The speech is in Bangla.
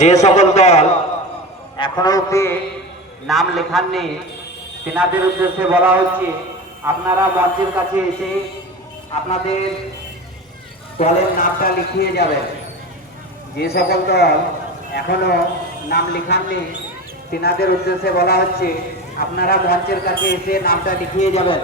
যে সকল দল এখনো অবধি নাম লেখাননি তেনাদের উদ্দেশ্যে বলা হচ্ছে আপনারা মঞ্চের কাছে এসে আপনাদের দলের নামটা লিখিয়ে যাবেন। যে সকল দল এখনো নাম লেখাননি তেনাদের উদ্দেশ্যে বলা হচ্ছে আপনারা মঞ্চের কাছে এসে নামটা লিখিয়ে যাবেন।